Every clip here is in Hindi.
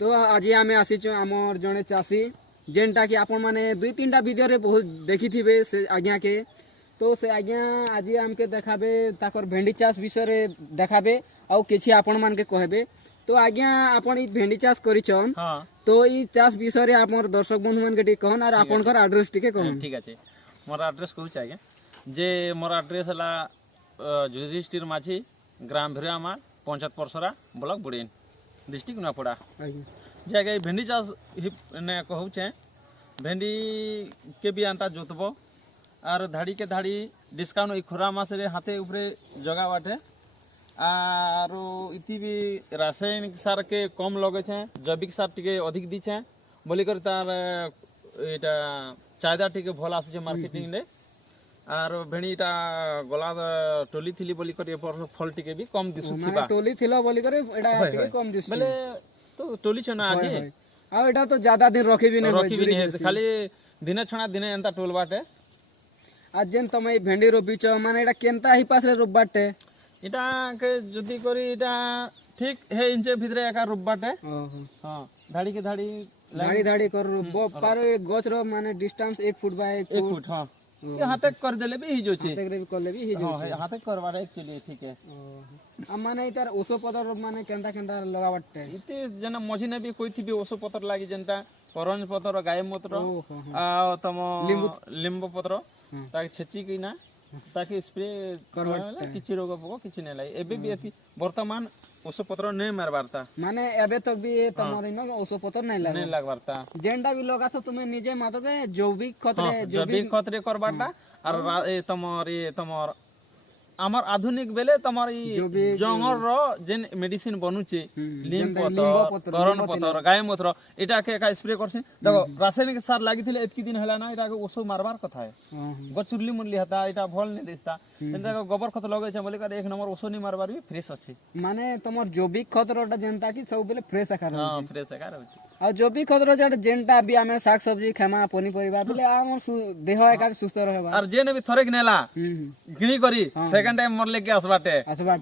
तो आज आम आसीचु आमर जड़े चाषी जेनटा कि आपण मैंने 2-3टा वीडियो रे बहुत देखी थे से आज्ञा के। तो से आज्ञा आज आमके देखाबे ताकर भेंडी चाष विषय रे देखाबे आउ किछि आपण मान के कहबे। तो आज्ञा आपण ई भेंडी चाष करिछन तो ई चाष विषय रे आपन दर्शक बंधु मान के टी कहन और आपनकर एड्रेस टी के कहन। ठीक আছে मोर एड्रेस कहू आज्ञा जे मोर एड्रेस हला जुरिस्टिर माझी ग्राम भिरामा पंचायत परसरा ब्लॉक बुड़ीन डिस्ट्रिक्ट नपड़ा जे आगे भेंडी चाष ने कहू भेंडी के भी आंता जोतब और धाड़ी के धाड़ी डिस्काउंट ई खुरा मास रे हाथे ऊपरे जगह बाटे और इति भी रासायनिक सार के कम लगे छे जैविक सार टिके अधिक दी छे बोली कर तार एटा चाहिदा टिके भल आसु छे मार्केटिंग रे और भेणीटा गला टोली थिली बोली कर फल टिके भी कम दिसु थिबा टोली थिला बोली कर एटा टिके कम दिसु बोले तो टोली छना आज आ एटा तो ज्यादा दिन रखी भी नहीं खाली दिने छणा दिने एंता टोल बाटे आज जेन तमे भेंडी रोबिच माने एटा केनता ही पास रे रोबाटे इटा के जदी करी इटा ठीक है इंचे भितरे एका रोबाटे हां धाड़ी के धाड़ी धाड़ी कर रोबो पर गछ रो माने डिस्टेंस 1 फुट बाय 1 फुट हां ये हाथे कर देले भी ही जो छे हाथे भी कर ले भी ही जो छे हाथे करवाडा एक्चुअली ठीक है आ माने इतार ओसो पतर माने केनता केनता लगावटे इते जना मझी ने भी कोई थी भी ओसो पतर लागी जनता करंज पतर गाय मूत्र आ तम लिंबू पत्र ताकि छेची की ना ताकि स्प्रे करवाला किछि रोग पोक किछि नै लाई एबे भी एति वर्तमान ओसो पत्र नै मारबारता माने एबे तक भी तमर इन ओसो पत्र नै लागबारता जेंडा भी लगा तो तुमे निजे मातबे जैविक खत रे करबाटा और ए तमर आमर आधुनिक बेले तमर ई जंगल रो जेन मेडिसिन बनुचे लीम पत्र गरम पत्र गाय मूत्र एटा के का स्प्रे करसे देखो रासायनिक सार लागि थिले एतकी दिन हला ना एटा के ओसो मारबार कथा है गचुरली मुरली हता एटा भल नै देस्ता एटा गोबर खत लगे छ बोले कर एक नंबर ओसो नै मारबार भी फ्रेश अछि माने तमर जैविक खत रोटा जेनता की सब बेले फ्रेश आकार हां फ्रेश आकार होछि आ जैविक खत रो जेनता भी हमें साग सब्जी खामा पनी परिबा बोले हमर देह एका सुस्त रहबा और जेने भी थोरेक नेला गिणी करी सेकंड टाइम मोर लेके आसबाटे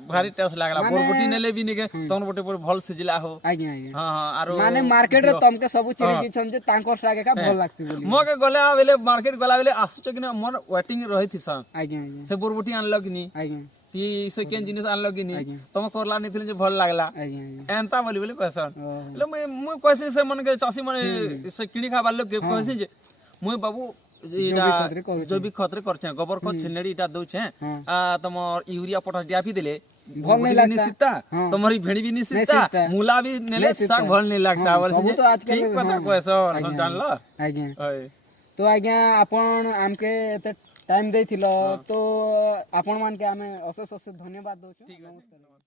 भारी टेस्ट लागला बोरबुटी नेले भी निके तोन बोटे पर भल सिजिला हो आज्ञा आज्ञा हां हां आरो माने मार्केट रे तमके सब चिरी जी छन जे तांकर सागे का भल लागछि बोली मोके गले आबेले मार्केट गला बेले आसुच कि मोर वेटिंग रही थी सन आज्ञा आज्ञा से बोरबुटी आनलो कि नी आज्ञा सी से केन जिनिस आनलो कि नी तम करला नि थिले जे भल लागला आज्ञा आज्ञा एंता बोली बोली कहसन ले मैं कहसी से मन के चासी मन से किणी खाबा लोग के कहसी जे मुई बाबू जैविक खत रे करछे गोबर खत छिनेडी इटा दउ छे आ तमर यूरिया पोटास डीएपी देले भल नै लागता सीता तमरी भेड़ी भी नै सीता मूला भी नेले साग भल नै लागता बोले तो आज ठीक पता कहसो जान ल आज्ञा तो आज्ञा आपण हमके एते टाइम देथिलो तो आपण मान के हमें अशेष अशेष धन्यवाद दउ छी। नमस्कार।